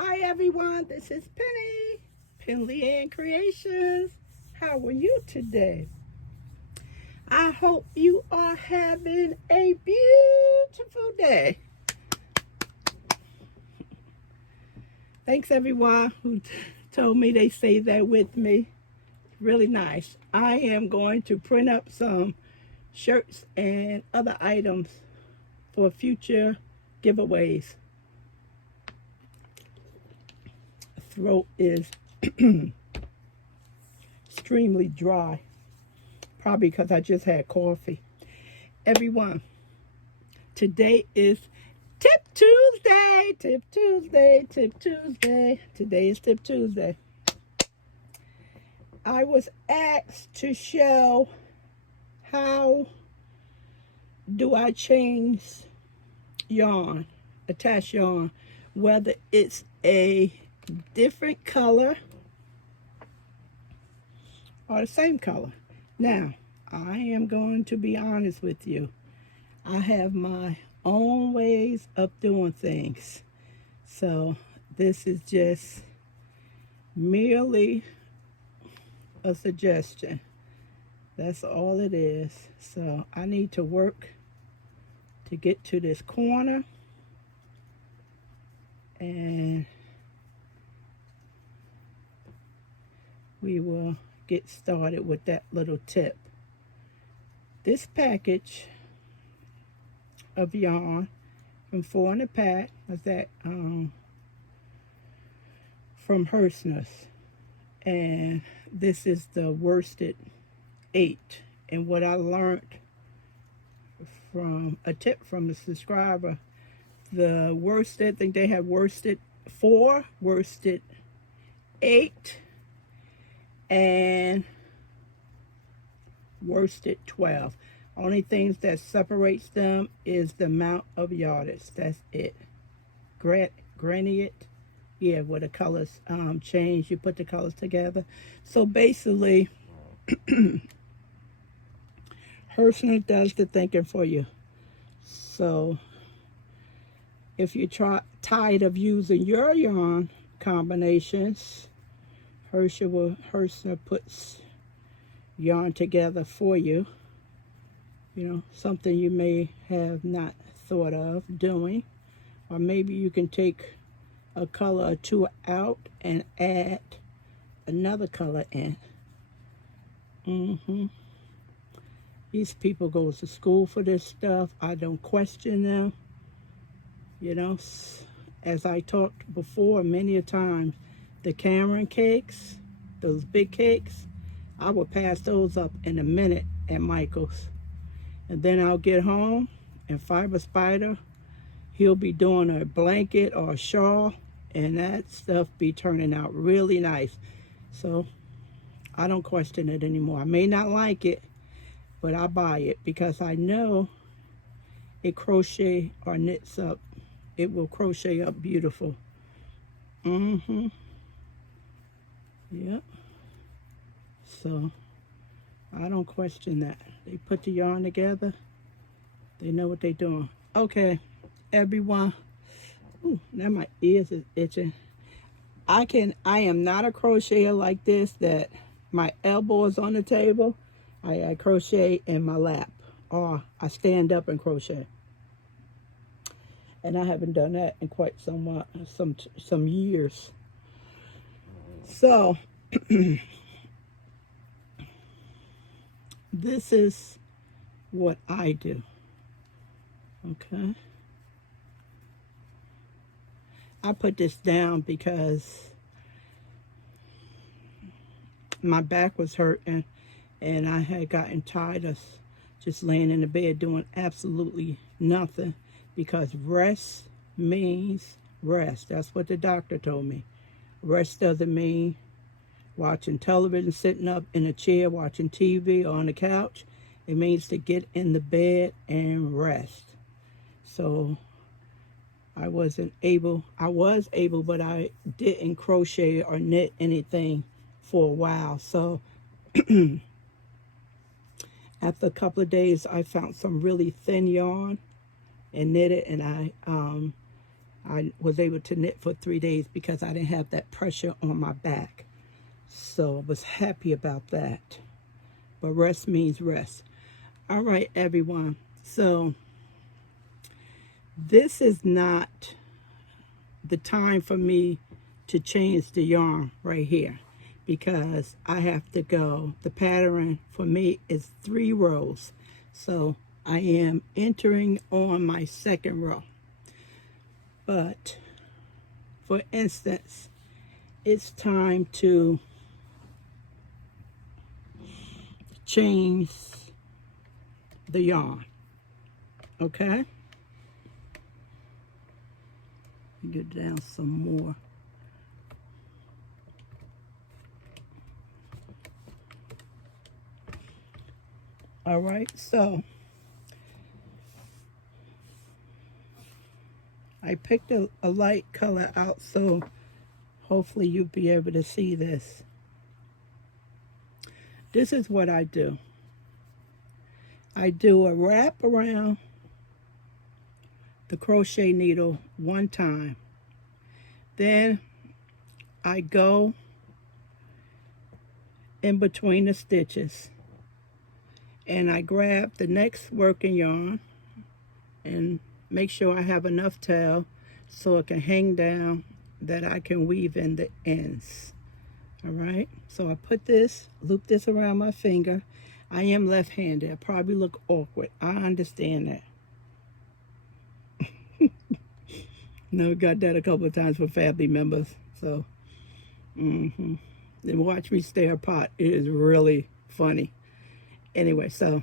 Hi everyone, this is Penny, Penley-Ann Creations. How are you today? I hope you are having a beautiful day. Thanks everyone who told me they say that with me. Really nice. I am going to print up some shirts and other items for future giveaways. Throat is extremely dry, probably because I just had coffee. Everyone, today is Tip Tuesday. Tip Tuesday. Tip Tuesday. Today is Tip Tuesday. I was asked to show how do I change yarn, attach yarn, whether it's a different color or the same color. Now, I am going to be honest with you. I have my own ways of doing things. So this is just merely a suggestion. That's all it is. So I need to work to get to this corner, and we will get started with that little tip. This package of yarn from 4 in a pack was that from Hershner's, and this is the worsted 8. And what I learned from a tip from the subscriber, the worsted, I think they have worsted 4, worsted 8, and worsted 12. Only things that separates them is the amount of yardage. That's it. Gradient, yeah, where the colors change. You put the colors together. So basically, Hershner does the thinking for you. So if you're tired of using your yarn combinations, Hershner puts yarn together for you. You know, something you may have not thought of doing. Or maybe you can take a color or two out and add another color in. These people go to school for this stuff. I don't question them. You know, as I talked before many a times, the Cameron cakes, those big cakes, I will pass those up in a minute at Michael's. And then I'll get home, and Fiber Spider, he'll be doing a blanket or a shawl, and that stuff be turning out really nice. So I don't question it anymore. I may not like it, but I buy it because I know it crochet or knits up. It will crochet up beautiful. Yep. So I don't question that. They put the yarn together. They know what they're doing. Okay, everyone. Ooh, now my ears is itching. I am not a crocheter like this, that my elbow is on the table. I crochet in my lap, or I stand up and crochet. And I haven't done that in quite some years. So this is what I do. Okay. I put this down because my back was hurting, and I had gotten tired of just laying in the bed doing absolutely nothing, because rest means rest. That's what the doctor told me. Rest doesn't mean watching television, sitting up in a chair watching TV or on the couch. It means to get in the bed and rest. So I was able, but I didn't crochet or knit anything for a while. So after a couple of days, I found some really thin yarn and knit it, and I was able to knit for 3 days because I didn't have that pressure on my back. So I was happy about that. But rest means rest. All right, everyone. So this is not the time for me to change the yarn right here, because I have to go. The pattern for me is 3 rows. So I am entering on my 2nd row. But for instance, it's time to change the yarn. Okay? Get down some more. All right, so I picked a light color out, so hopefully you'll be able to see this. This is what I do. I do a wrap around the crochet needle 1 time. Then I go in between the stitches and I grab the next working yarn and make sure I have enough tail so it can hang down, that I can weave in the ends. All right, so I put this, loop this around my finger. I am left-handed. I probably look awkward. I understand that. No, got that a couple of times for family members. So, then watch me stare apart. It is really funny. Anyway, so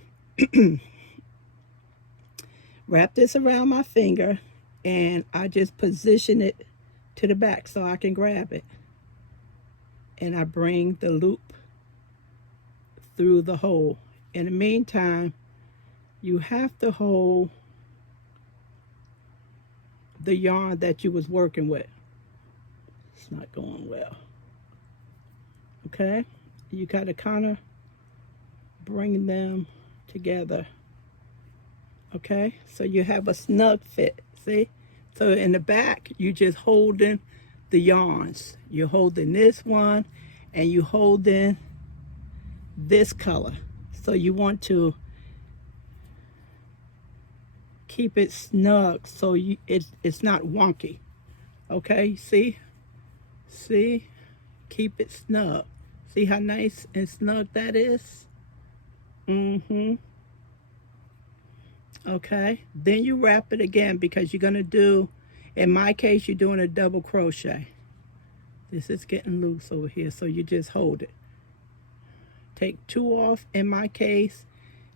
wrap this around my finger and I just position it to the back so I can grab it. And I bring the loop through the hole. In the meantime, you have to hold the yarn that you was working with. It's not going well. Okay? You got to kind of bring them together. Okay? So you have a snug fit. See? So in the back, you just holding the yarns. You're holding this one and you holding this color. So you want to keep it snug so it's not wonky. Okay, see? See? Keep it snug. See how nice and snug that is? Okay, then you wrap it again because you're gonna do, in my case, you're doing a double crochet. This is getting loose over here, so you just hold it. Take 2 off in my case,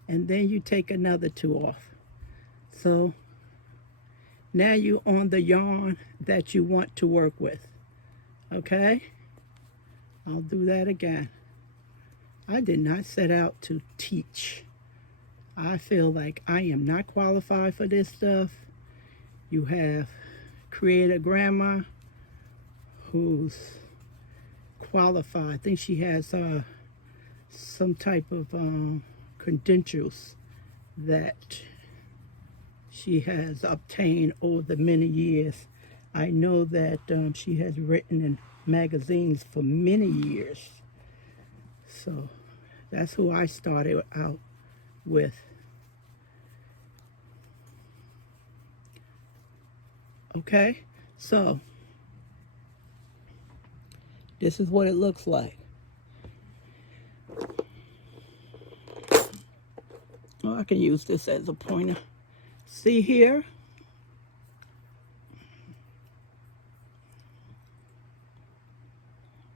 and then you take another 2 off. So now you're on the yarn that you want to work with. Okay? I'll do that again. I did not set out to teach. I feel like I am not qualified for this stuff. You have created grandma who's qualified. I think she has some type of credentials that she has obtained over the many years. I know that she has written in magazines for many years. So that's who I started out with. Okay, so this is what it looks like. Oh, I can use this as a pointer. See here?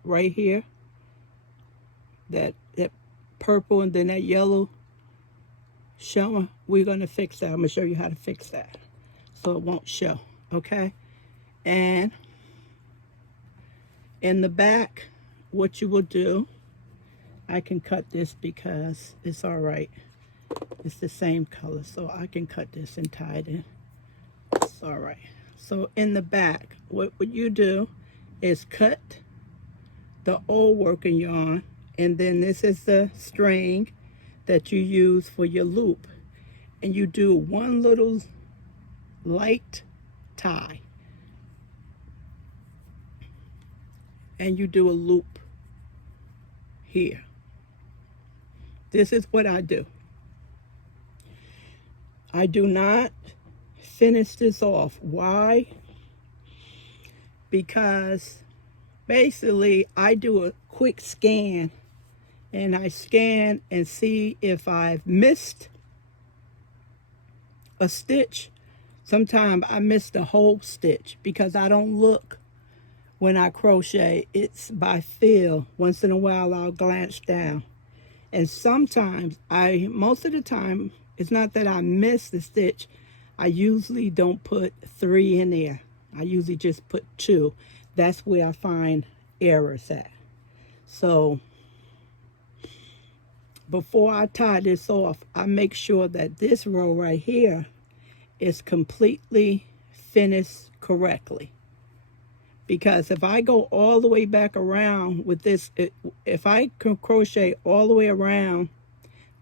Right here. That purple and then that yellow showing. We're going to fix that. I'm going to show you how to fix that so it won't show. Okay? And in the back, what you will do, I can cut this because it's all right. It's the same color, so I can cut this and tie it in. It's all right. So in the back, what you do is cut the old working yarn, and then this is the string that you use for your loop. And you do one little light tie. and you do a loop here. This is what I do. I do not finish this off. Why? Because basically I do a quick scan, and I scan and see if I've missed a stitch. Sometimes I miss the whole stitch because I don't look when I crochet. It's by feel. Once in a while I'll glance down. And sometimes most of the time, it's not that I miss the stitch. I usually don't put 3 in there. I usually just put 2. That's where I find errors at. So before I tie this off, I make sure that this row right here is completely finished correctly. Because if I go all the way back around with this, if I can crochet all the way around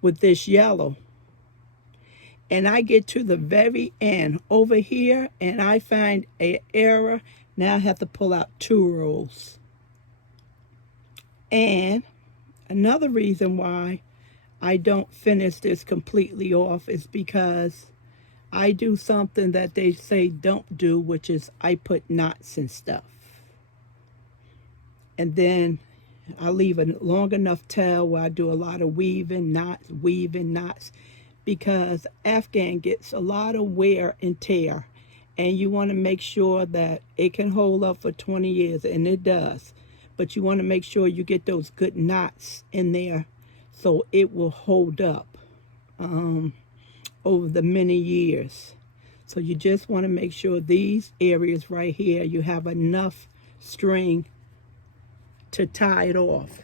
with this yellow, and I get to the very end over here and I find an error, now I have to pull out 2 rows. And another reason why I don't finish this completely off is because I do something that they say don't do, which is I put knots and stuff. And then I leave a long enough tail where I do a lot of weaving knots, because Afghan gets a lot of wear and tear, and you want to make sure that it can hold up for 20 years, and it does. But you want to make sure you get those good knots in there so it will hold up over the many years. So you just want to make sure these areas right here, you have enough string to tie it off.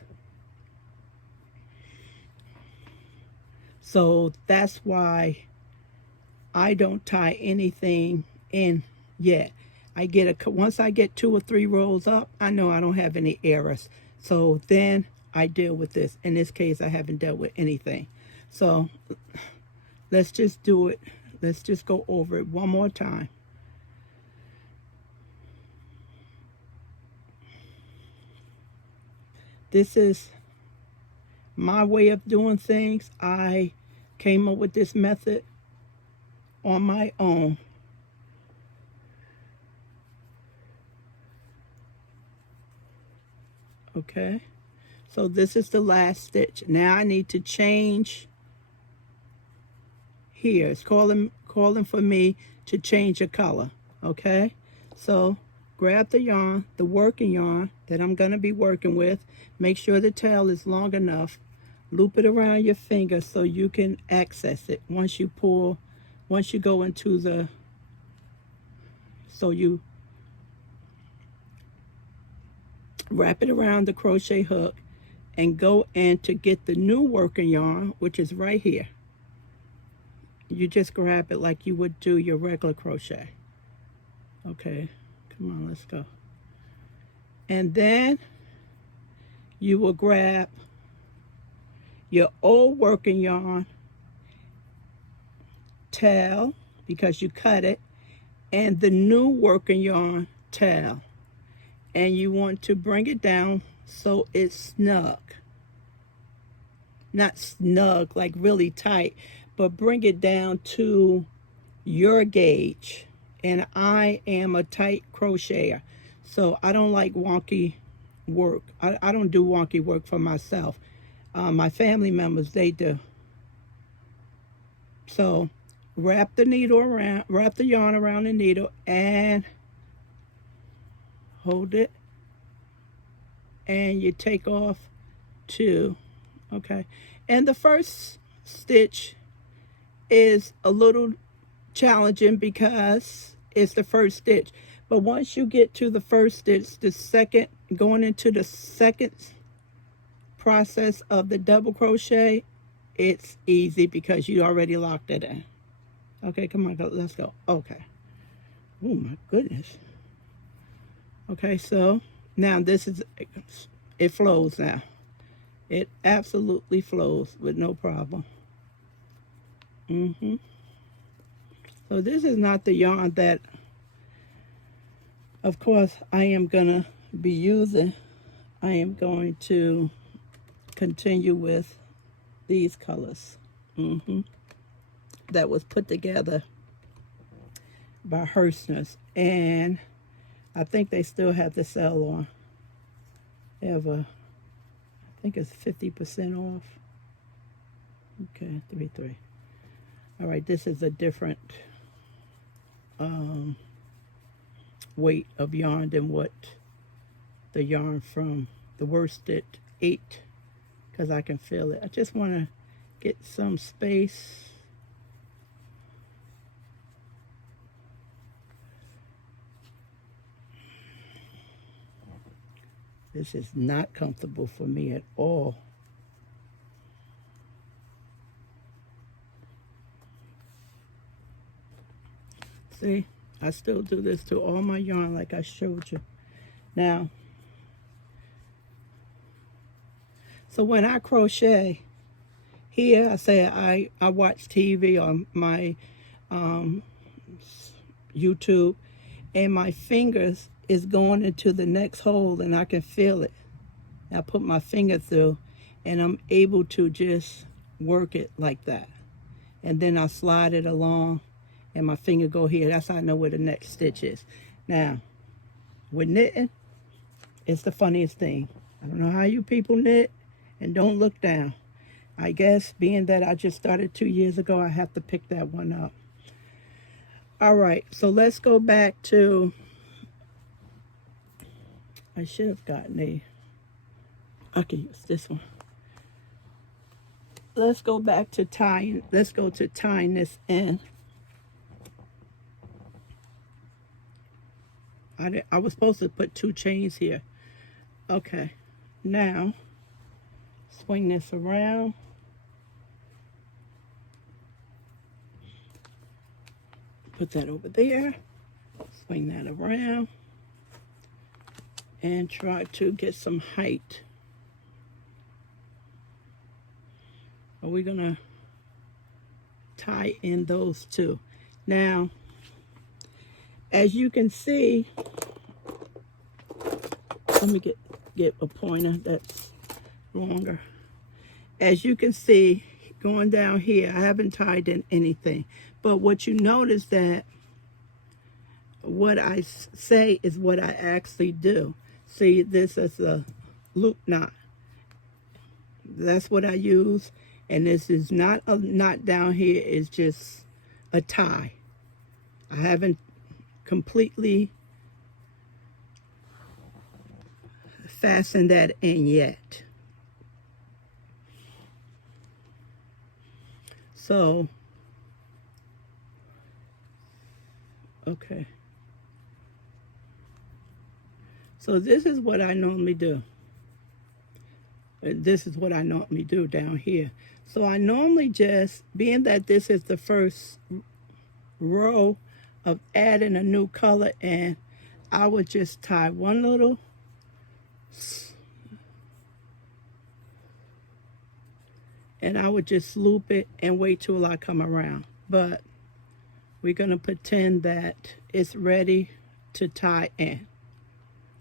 So that's why I don't tie anything in yet. Once I get 2 or 3 rows up, I know I don't have any errors. So then I deal with this. In this case, I haven't dealt with anything. So let's just do it. Let's just go over it one more time. This is my way of doing things. I came up with this method on my own. Okay, so this is the last stitch. Now I need to change here. It's calling for me to change a color. Okay, so grab the yarn, the working yarn that I'm going to be working with. Make sure the tail is long enough. Loop it around your finger so you can access it once you go into the, so you wrap it around the crochet hook and go in to get the new working yarn, which is right here. You just grab it like you would do your regular crochet. Okay, come on, let's go. And then you will grab your old working yarn tail, because you cut it, and the new working yarn tail, and you want to bring it down so it's snug. Not snug like really tight, but bring it down to your gauge. And I am a tight crocheter, so I don't like wonky work. I don't do wonky work for myself. My family members, they do. So wrap the yarn around the needle and hold it, and you take off 2. Okay, and the first stitch is a little challenging because it's the first stitch, but once you get to the first stitch, going into the second process of the double crochet, it's easy because you already locked it in. Okay, come on, let's go. Okay. Oh my goodness. Okay, so now it flows now. It absolutely flows with no problem. So this is not the yarn that, of course, I am gonna be using I am going to continue with these colors. That was put together by Hirschner's, and I think they still have the sale on. They have I think it's 50% off. Okay, 3. All right, this is a different weight of yarn than what the yarn from the worsted 8, because I can feel it. I just want to get some space. This is not comfortable for me at all. See, I still do this to all my yarn like I showed you. Now, so when I crochet here, I say I watch TV on my YouTube, and my fingers is going into the next hole, and I can feel it. I put my finger through, and I'm able to just work it like that. And then I slide it along, and my finger go here. That's how I know where the next stitch is. Now, with knitting, it's the funniest thing. I don't know how you people knit and don't look down. I guess being that I just started 2 years ago, I have to pick that one up. All right, so let's go back to, I should have gotten I can use this one. Let's go back to tying, let's go to tying this in. I was supposed to put 2 chains here. Okay, now swing this around. Put that over there. Swing that around. And try to get some height. Are we gonna tie in those 2? Now, as you can see, let me get a pointer that's longer. As you can see, going down here, I haven't tied in anything. But what you notice that what I say is what I actually do. See, this is a loop knot. That's what I use. And this is not a knot down here. It's just a tie. I haven't completely fastened that in yet. So, okay. So this is what I normally do. This is what I normally do down here. So I normally just, being that this is the first row of adding a new color in, I would just tie one little and I would just loop it and wait till I come around. But we're going to pretend that it's ready to tie in.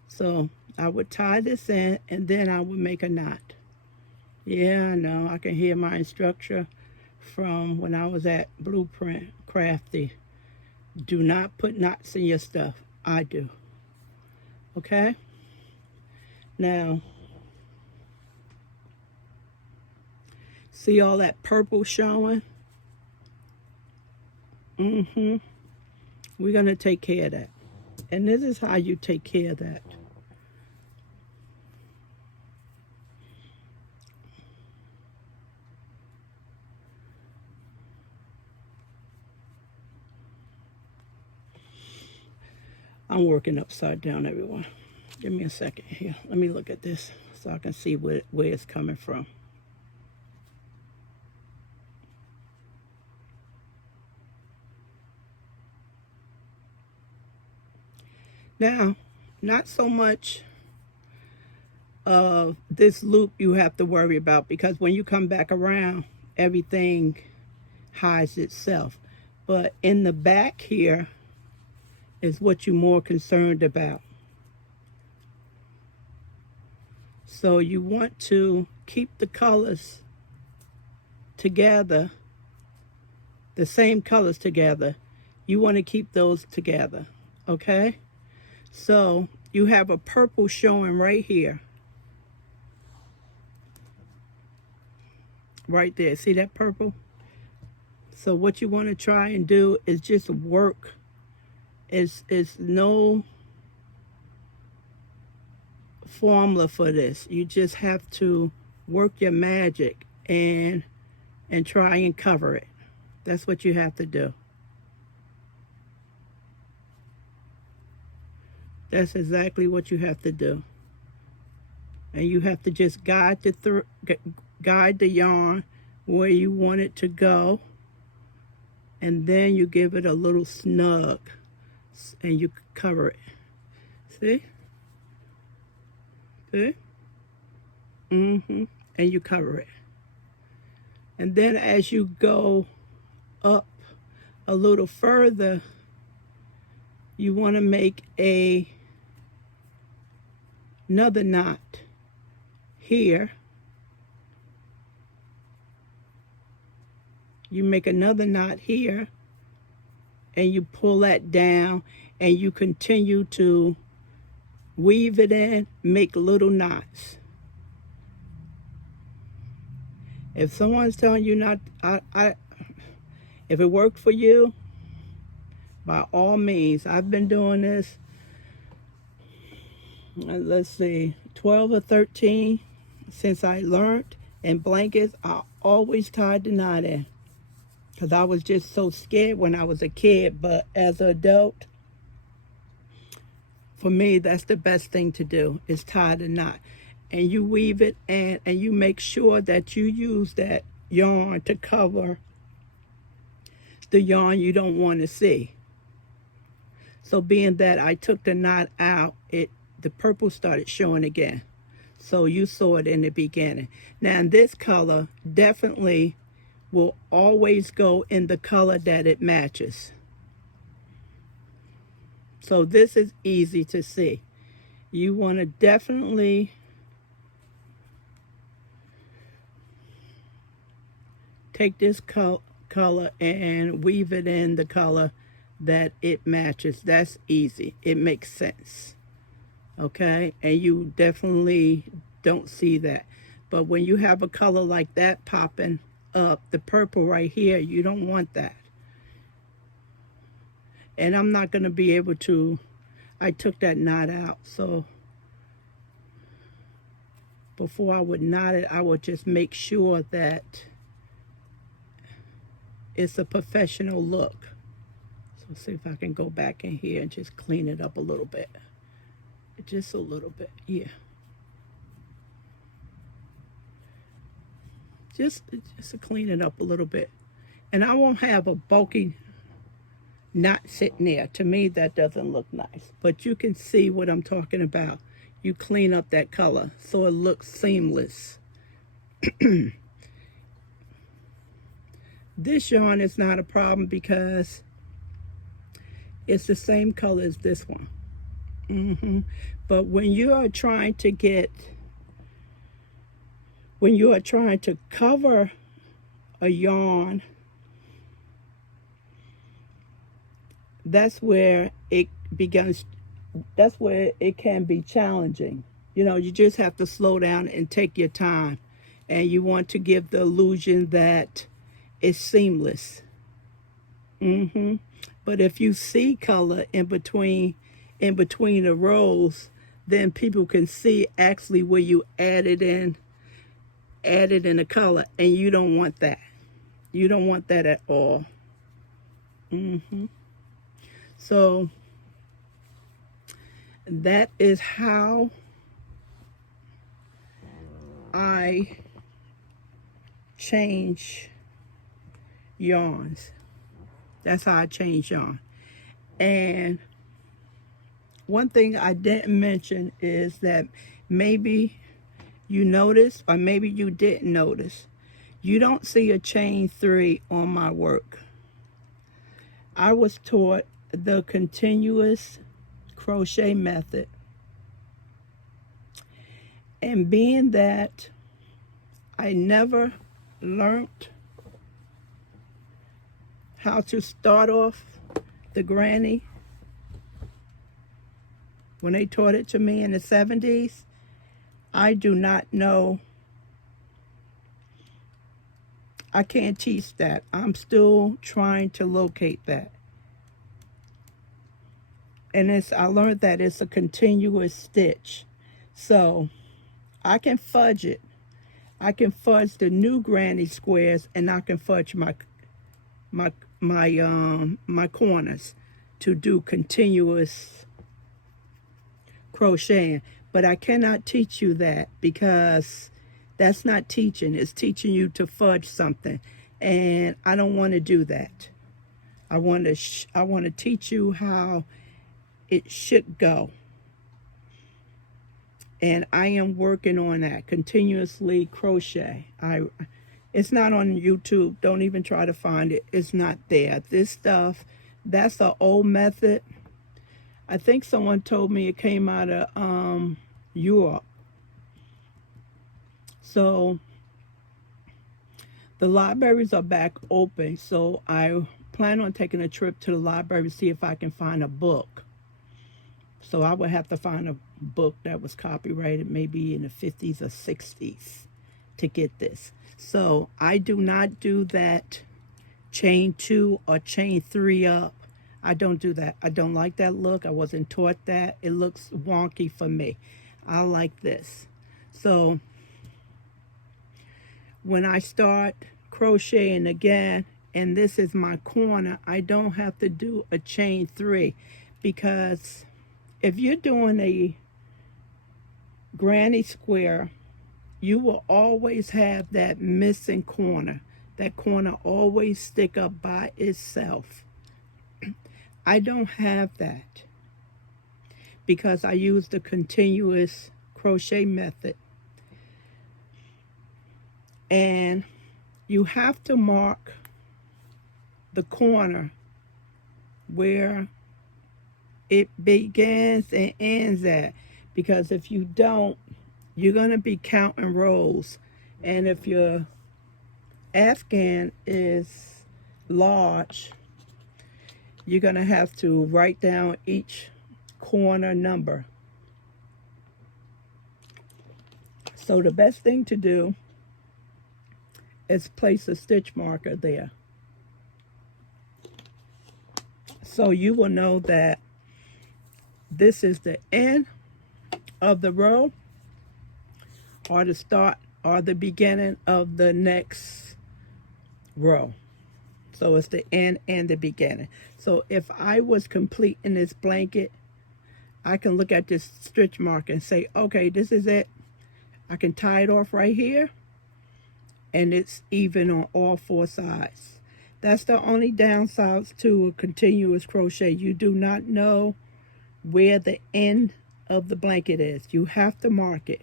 So I would tie this in, and then I would make a knot. Yeah, I know. I can hear my instructor from when I was at Blueprint Crafty. Do not put knots in your stuff. I do. Okay? Now, see all that purple showing? We're going to take care of that. And this is how you take care of that. I'm working upside down, everyone. Give me a second here. Let me look at this so I can see where it's coming from. Now, not so much of this loop you have to worry about, because when you come back around, everything hides itself. But in the back here is what you're more concerned about. So you want to keep the colors together, the same colors together. You want to keep those together, okay? So you have a purple showing right here. Right there, see that purple? So what you want to try and do is just work. It's no formula for this. You just have to work your magic and try and cover it. That's what you have to do. That's exactly what you have to do. And you have to just guide the yarn where you want it to go, and then you give it a little snug and you cover it. See? See? And you cover it. And then as you go up a little further, you want to make another knot here. You make another knot here, and you pull that down, and you continue to weave it in, make little knots. If someone's telling you not, if it worked for you, by all means. I've been doing this, let's see, 12 or 13 since I learned. And blankets, I always tied the knot in, because I was just so scared when I was a kid. But as an adult, for me, that's the best thing to do, is tie the knot. And you weave it, and you make sure that you use that yarn to cover the yarn you don't want to see. So being that I took the knot out, the purple started showing again. So you saw it in the beginning. Now this color definitely will always go in the color that it matches. So this is easy to see. You want to definitely take this color and weave it in the color that it matches. That's easy. It makes sense. Okay? And you definitely don't see that. But when you have a color like that popping up, the purple right here, you don't want that. And I'm not going to be able to, I took that knot out, so before I would knot it, I would just make sure that it's a professional look. So let's see if I can go back in here and just clean it up a little bit. Just a little bit, yeah. Just to clean it up a little bit. And I won't have a bulky knot sitting there. To me, that doesn't look nice. But you can see what I'm talking about. You clean up that color so it looks seamless. This yarn is not a problem because it's the same color as this one. But when you are trying to cover a yarn, that's where it can be challenging. You know, you just have to slow down and take your time. And you want to give the illusion that it's seamless. But if you see color in between the rows, then people can see actually where you added in a color, and you don't want that. You don't want that at all. So that is how I change yarns. That's how I change yarn. And one thing I didn't mention is that maybe you noticed, or maybe you didn't notice, you don't see a chain 3 on my work. I was taught the continuous crochet method, And being that I never learned how to start off the granny when they taught it to me in the 70s, I do not know. I can't teach that. I'm still trying to locate that. And I learned that it's a continuous stitch. So I can fudge it. I can fudge the new granny squares, and I can fudge my corners to do continuous crocheting. But I cannot teach you that, because that's not teaching. It's teaching you to fudge something, and I don't want to do that. I want to teach you how it should go. And I am working on that, continuously crochet. It's not on YouTube. Don't even try to find it. It's not there. This stuff, that's an old method. I think someone told me it came out of Europe. So the libraries are back open. So I plan on taking a trip to the library to see if I can find a book. So I would have to find a book that was copyrighted maybe in the 50s or 60s to get this. So I do not do that chain 2 or chain 3 up. I don't do that. I don't like that look. I wasn't taught that. It looks wonky for me. I like this. So when I start crocheting again, and this is my corner, I don't have to do a chain 3, because if you're doing a granny square, you will always have that missing corner. That corner always stick up by itself. I don't have that because I use the continuous crochet method. And you have to mark the corner where it begins and ends at, because if you don't, you're going to be counting rows. And if your Afghan is large, you're going to have to write down each corner number. So the best thing to do is place a stitch marker there, so you will know that this is the end of the row, or the start or the beginning of the next row. So it's the end and the beginning. So if I was completing this blanket, I can look at this stitch mark and say, okay, this is it. I can tie it off right here, and it's even on all 4 sides. That's the only downside to a continuous crochet. You do not know where the end of the blanket is. You have to mark it.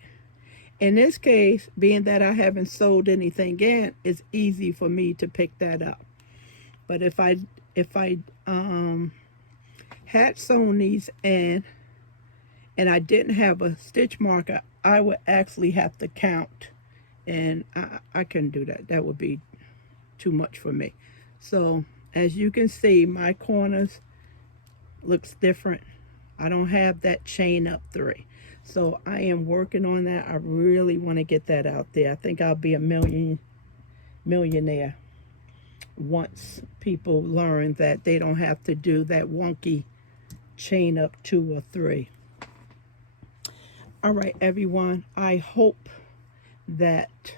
In this case, being that I haven't sewed anything in, it's easy for me to pick that up. But if I had sewn these in and I didn't have a stitch marker, I would actually have to count, and I couldn't do that. That would be too much for me. So as you can see, my corners looks different. I don't have that chain up 3. So I am working on that. I really want to get that out there. I think I'll be a millionaire once people learn that they don't have to do that wonky chain up 2 or 3. All right, everyone. I hope that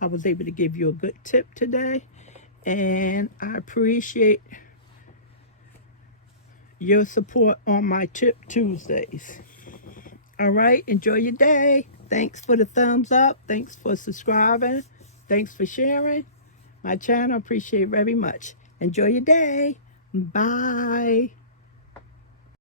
I was able to give you a good tip today, and I appreciate your support on my Tip Tuesdays. All right, enjoy your day. Thanks for the thumbs up. Thanks for subscribing. Thanks for sharing my channel. Appreciate it very much. Enjoy your day. Bye.